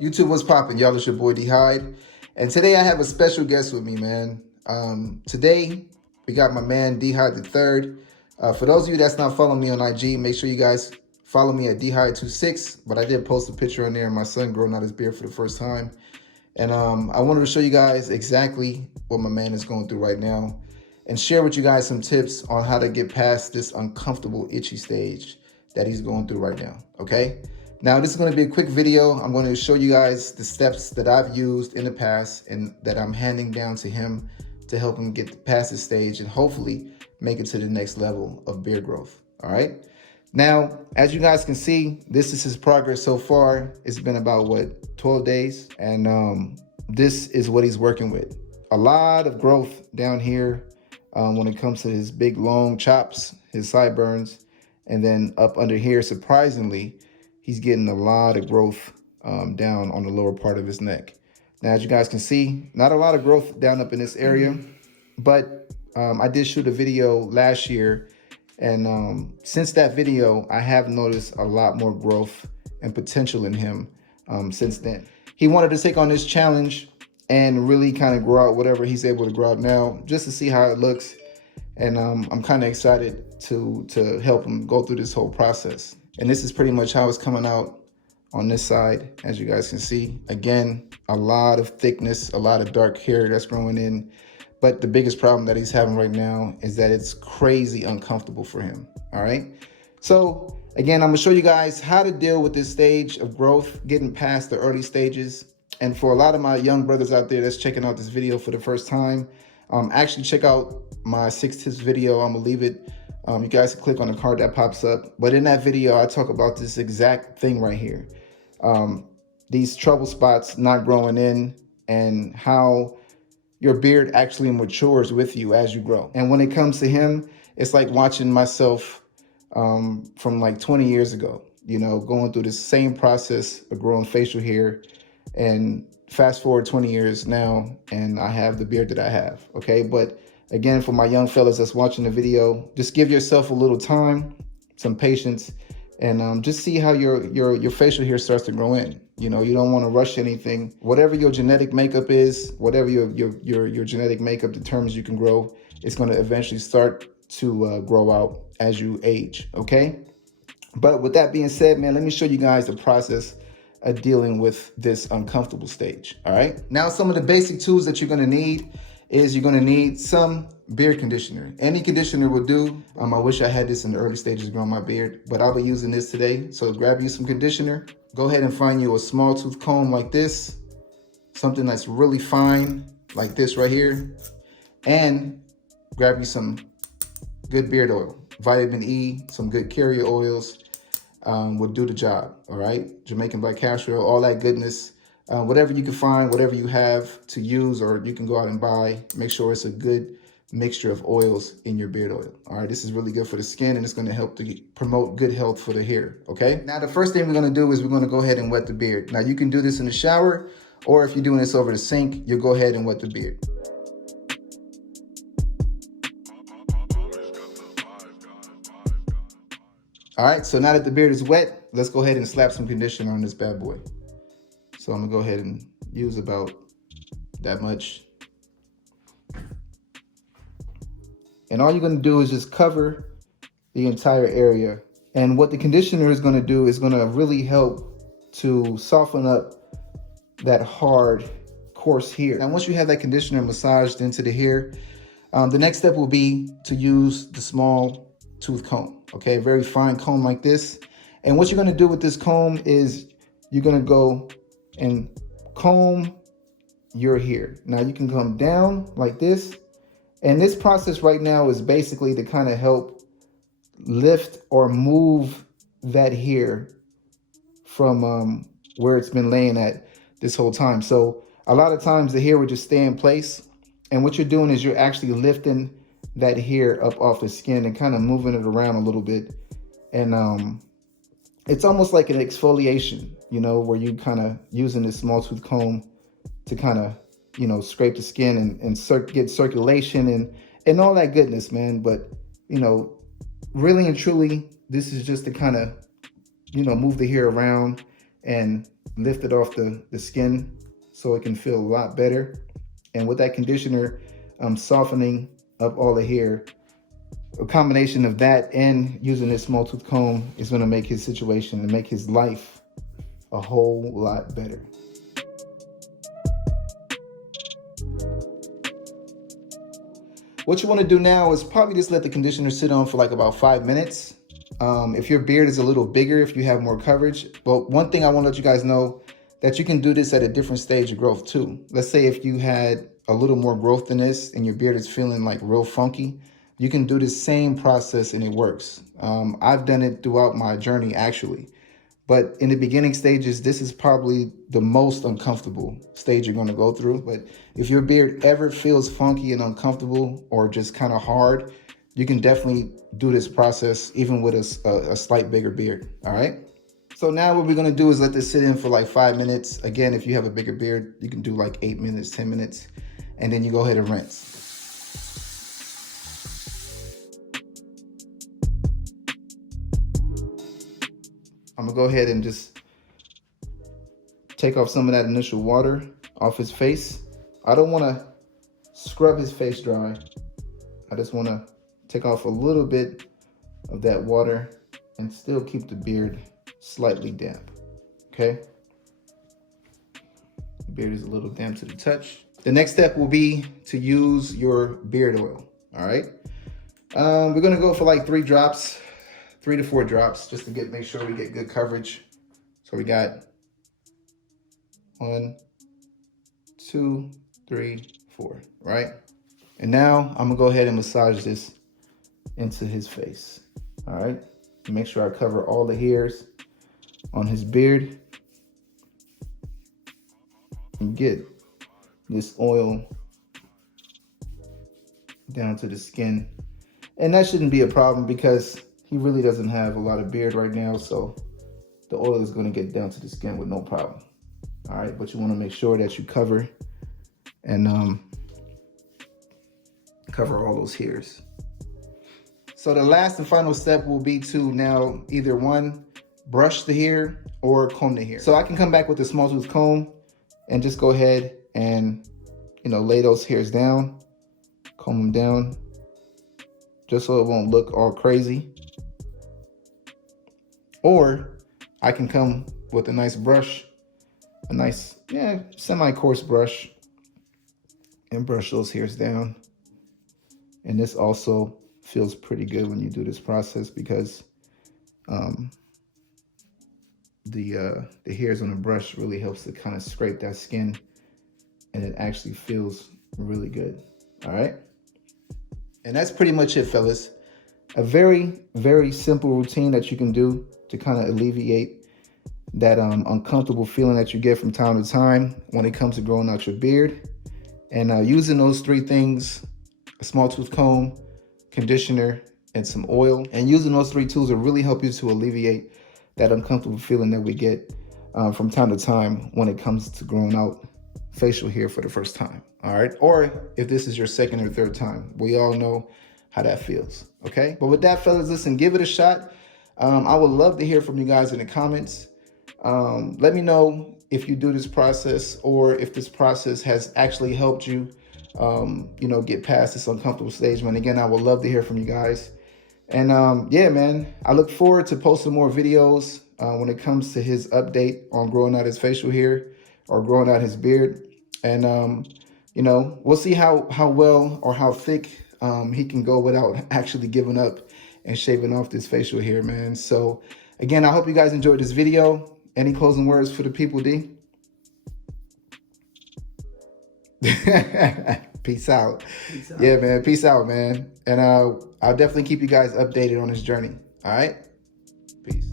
YouTube, what's poppin'? Y'all, it's your boy D Hyde. And today I have a special guest with me, man. Today we got my man D Hyde the third. For those of you that's not following me on IG, make sure you guys follow me at D Hyde26. But I did post a picture on there of my son growing out his beard for the first time. And I wanted to show you guys exactly what my man is going through right now and share with you guys some tips on how to get past this uncomfortable, itchy stage that he's going through right now, okay? Now, this is going to be a quick video. I'm going to show you guys the steps that I've used in the past and that I'm handing down to him to help him get past this stage and hopefully make it to the next level of beard growth, all right? Now, as you guys can see, this is his progress so far. It's been about, what, 12 days? And this is what he's working with. A lot of growth down here when it comes to his big, long chops, his sideburns, and then up under here, surprisingly, he's getting a lot of growth down on the lower part of his neck. Now, as you guys can see, not a lot of growth down up in this area, but I did shoot a video last year. And since that video, I have noticed a lot more growth and potential in him since then. He wanted to take on this challenge and really kind of grow out whatever he's able to grow out now, just to see how it looks. And I'm kind of excited to help him go through this whole process. And this is pretty much how it's coming out on this side, as you guys can see. Again, a lot of thickness, a lot of dark hair that's growing in. But the biggest problem that he's having right now is that it's crazy uncomfortable for him, all right? So again, I'm gonna show you guys how to deal with this stage of growth, getting past the early stages. And for a lot of my young brothers out there that's checking out this video for the first time, actually check out my 6 tips video. I'm gonna leave it. You guys can click on the card that pops up. But in that video, I talk about this exact thing right here. These trouble spots not growing in and how your beard actually matures with you as you grow. And when it comes to him, it's like watching myself from like 20 years ago, you know, going through the same process of growing facial hair. And fast forward 20 years now, and I have the beard that I have, okay? But again, for my young fellas that's watching the video, just give yourself a little time, some patience, and just see how your facial hair starts to grow in. You know, you don't want to rush anything. Whatever your genetic makeup is, whatever your genetic makeup determines you can grow, it's going to eventually start to grow out as you age, okay? But with that being said, man, let me show you guys the process of dealing with this uncomfortable stage, all right? Now, some of the basic tools that you're going to need is you're going to need some beard conditioner. Any conditioner will do. I wish I had this in the early stages of growing my beard, but I'll be using this today. So grab you some conditioner. Go ahead and find you a small tooth comb like this, something that's really fine like this right here, and grab you some good beard oil. Vitamin E, some good carrier oils will do the job, all right? Jamaican black castor oil, all that goodness. Whatever you can find, whatever you have to use, or you can go out and buy, make sure it's a good mixture of oils in your beard oil. All right, this is really good for the skin, and it's going to help to promote good health for the hair, okay? Now, the first thing we're going to do is we're going to go ahead and wet the beard. Now, you can do this in the shower, or if you're doing this over the sink, you'll go ahead and wet the beard. All right, so now that the beard is wet, let's go ahead and slap some conditioner on this bad boy. So I'm gonna go ahead and use about that much. And all you're gonna do is just cover the entire area. And what the conditioner is gonna do is gonna really help to soften up that hard, coarse hair. Now, once you have that conditioner massaged into the hair, the next step will be to use the small tooth comb, okay? A very fine comb like this. And what you're gonna do with this comb is you're gonna go and comb your hair. Now, you can come down like this. And this process right now is basically to kind of help lift or move that hair from where it's been laying at this whole time. So a lot of times the hair would just stay in place. And what you're doing is you're actually lifting that hair up off the skin and kind of moving it around a little bit. And it's almost like an exfoliation, you know, where you kind of using this small tooth comb to kind of, you know, scrape the skin and get circulation and all that goodness, man. But, you know, really and truly, this is just to kind of, you know, move the hair around and lifted off the skin so it can feel a lot better. And with that conditioner softening up all the hair, a combination of that and using this small tooth comb is going to make his situation and make his life a whole lot better. What you want to do now is probably just let the conditioner sit on for like about 5 minutes. If your beard is a little bigger, if you have more coverage. But one thing I want to let you guys know, that you can do this at a different stage of growth too. Let's say if you had a little more growth than this and your beard is feeling like real funky, you can do the same process and it works. I've done it throughout my journey actually. But in the beginning stages, this is probably the most uncomfortable stage you're going to go through. But if your beard ever feels funky and uncomfortable or just kind of hard, you can definitely do this process even with a slight bigger beard. All right. So now what we're going to do is let this sit in for like 5 minutes. Again, if you have a bigger beard, you can do like 8 minutes, 10 minutes, and then you go ahead and rinse. I'm gonna go ahead and just take off some of that initial water off his face. I don't wanna scrub his face dry. I just wanna take off a little bit of that water and still keep the beard slightly damp, okay? The beard is a little damp to the touch. The next step will be to use your beard oil, all right? We're gonna go for like 3 drops. 3 to 4 drops just to make sure we get good coverage. So we got 1, 2, 3, 4, right? And now I'm gonna go ahead and massage this into his face, all right? Make sure I cover all the hairs on his beard and get this oil down to the skin. And that shouldn't be a problem because he really doesn't have a lot of beard right now, so the oil is gonna get down to the skin with no problem. All right, but you wanna make sure that you cover and cover all those hairs. So the last and final step will be to now either one, brush the hair or comb the hair. So I can come back with the small tooth comb and just go ahead and, lay those hairs down, comb them down, just so it won't look all crazy. Or I can come with a nice brush, a nice, semi-coarse brush, and brush those hairs down. And this also feels pretty good when you do this process because the hairs on the brush really helps to kind of scrape that skin, and it actually feels really good. All right. And that's pretty much it, fellas. A very, very simple routine that you can do to kind of alleviate that uncomfortable feeling that you get from time to time when it comes to growing out your beard. And using those 3 things, a small tooth comb, conditioner, and some oil. And using those 3 tools will really help you to alleviate that uncomfortable feeling that we get from time to time when it comes to growing out facial hair for the first time, all right? Or if this is your 2nd or 3rd time, we all know how that feels, okay? But with that, fellas, listen, give it a shot. I would love to hear from you guys in the comments. Let me know if you do this process or if this process has actually helped you, get past this uncomfortable stage, man. Again, I would love to hear from you guys. And yeah, man, I look forward to posting more videos when it comes to his update on growing out his facial hair or growing out his beard. And, we'll see how well or how thick he can go without actually giving up and shaving off this facial hair, man. So again, I hope you guys enjoyed this video. Any closing words for the people, D? Peace out. Peace out. Yeah, man. Peace out, man. And I'll definitely keep you guys updated on this journey. All right? Peace.